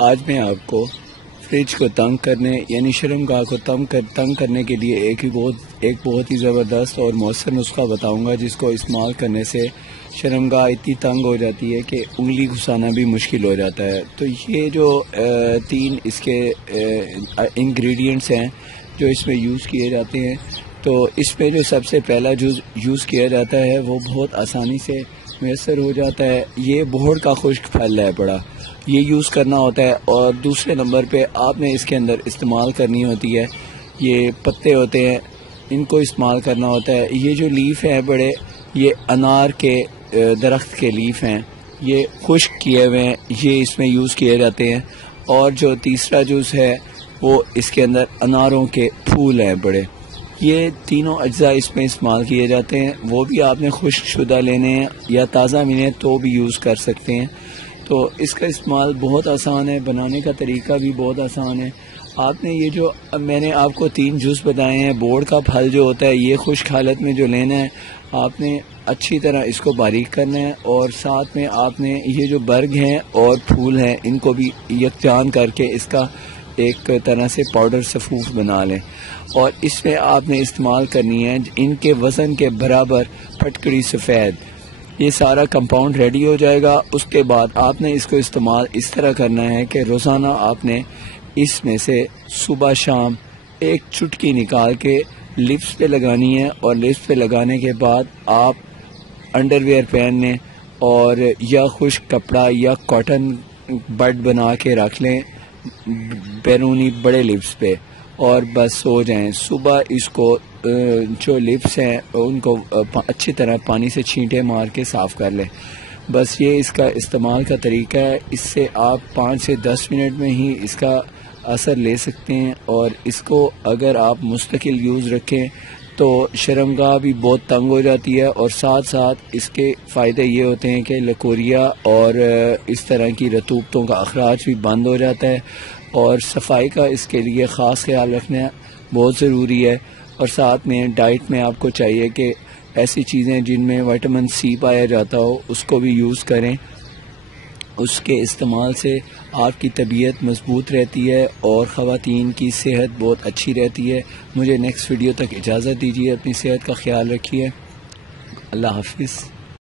آج میں آپ کو فریج کو تنگ کرنے یعنی شرمگاہ کو تنگ کرنے کے لیے ایک بہت ہی زبردست اور مؤثر نسخہ بتاؤں گا، جس کو استعمال کرنے سے شرمگاہ اتنی تنگ ہو جاتی ہے کہ انگلی گھسانا بھی مشکل ہو جاتا ہے۔ تو یہ جو تین اس کے انگریڈینٹس ہیں جو اس میں یوز کیے جاتے ہیں، تو اس میں جو سب سے پہلا جو یوز کیا جاتا ہے وہ بہت آسانی سے میسر ہو جاتا ہے۔ یہ بہڑ کا خشک پھل ہے بڑا، یہ یوز کرنا ہوتا ہے۔ اور دوسرے نمبر پہ آپ نے اس کے اندر استعمال کرنی ہوتی ہے، یہ پتے ہوتے ہیں، ان کو استعمال کرنا ہوتا ہے۔ یہ جو لیف ہیں بڑے، یہ انار کے درخت کے لیف ہیں، یہ خشک کیے ہوئے ہیں، یہ اس میں یوز کیے جاتے ہیں۔ اور جو تیسرا جوس ہے وہ اس کے اندر اناروں کے پھول ہیں بڑے، یہ تینوں اجزاء اس میں استعمال کیے جاتے ہیں۔ وہ بھی آپ نے خشک شدہ لینے ہیں یا تازہ ملیں تو بھی یوز کر سکتے ہیں۔ تو اس کا استعمال بہت آسان ہے، بنانے کا طریقہ بھی بہت آسان ہے۔ آپ نے یہ جو میں نے آپ کو تین جوس بتائے ہیں، بوڑ کا پھل جو ہوتا ہے یہ خشک حالت میں جو لینا ہے، آپ نے اچھی طرح اس کو باریک کرنا ہے، اور ساتھ میں آپ نے یہ جو برگ ہیں اور پھول ہیں ان کو بھی یکجان کر کے اس کا ایک طرح سے پاؤڈر صفوف بنا لیں۔ اور اس میں آپ نے استعمال کرنی ہے ان کے وزن کے برابر پھٹکڑی سفید۔ یہ سارا کمپاؤنڈ ریڈی ہو جائے گا۔ اس کے بعد آپ نے اس کو استعمال اس طرح کرنا ہے کہ روزانہ آپ نے اس میں سے صبح شام ایک چٹکی نکال کے لپس پہ لگانی ہے، اور لپس پہ لگانے کے بعد آپ انڈر ویئر پہن لیں اور یا خشک کپڑا یا کاٹن بڈ بنا کے رکھ لیں بیرونی بڑے لپس پہ، اور بس سو جائیں۔ صبح اس کو جو لپس ہیں ان کو اچھی طرح پانی سے چھینٹے مار کے صاف کر لیں۔ بس یہ اس کا استعمال کا طریقہ ہے۔ اس سے آپ 5 سے 10 منٹ میں ہی اس کا اثر لے سکتے ہیں، اور اس کو اگر آپ مستقل یوز رکھیں تو شرمگاہ بھی بہت تنگ ہو جاتی ہے، اور ساتھ ساتھ اس کے فائدے یہ ہوتے ہیں کہ لکوریا اور اس طرح کی رطوبتوں کا اخراج بھی بند ہو جاتا ہے، اور صفائی کا اس کے لیے خاص خیال رکھنا بہت ضروری ہے۔ اور ساتھ میں ڈائٹ میں آپ کو چاہیے کہ ایسی چیزیں جن میں وٹامن سی پایا جاتا ہو اس کو بھی یوز کریں۔ اس کے استعمال سے آپ کی طبیعت مضبوط رہتی ہے اور خواتین کی صحت بہت اچھی رہتی ہے۔ مجھے نیکسٹ ویڈیو تک اجازت دیجیے، اپنی صحت کا خیال رکھیے۔ اللہ حافظ۔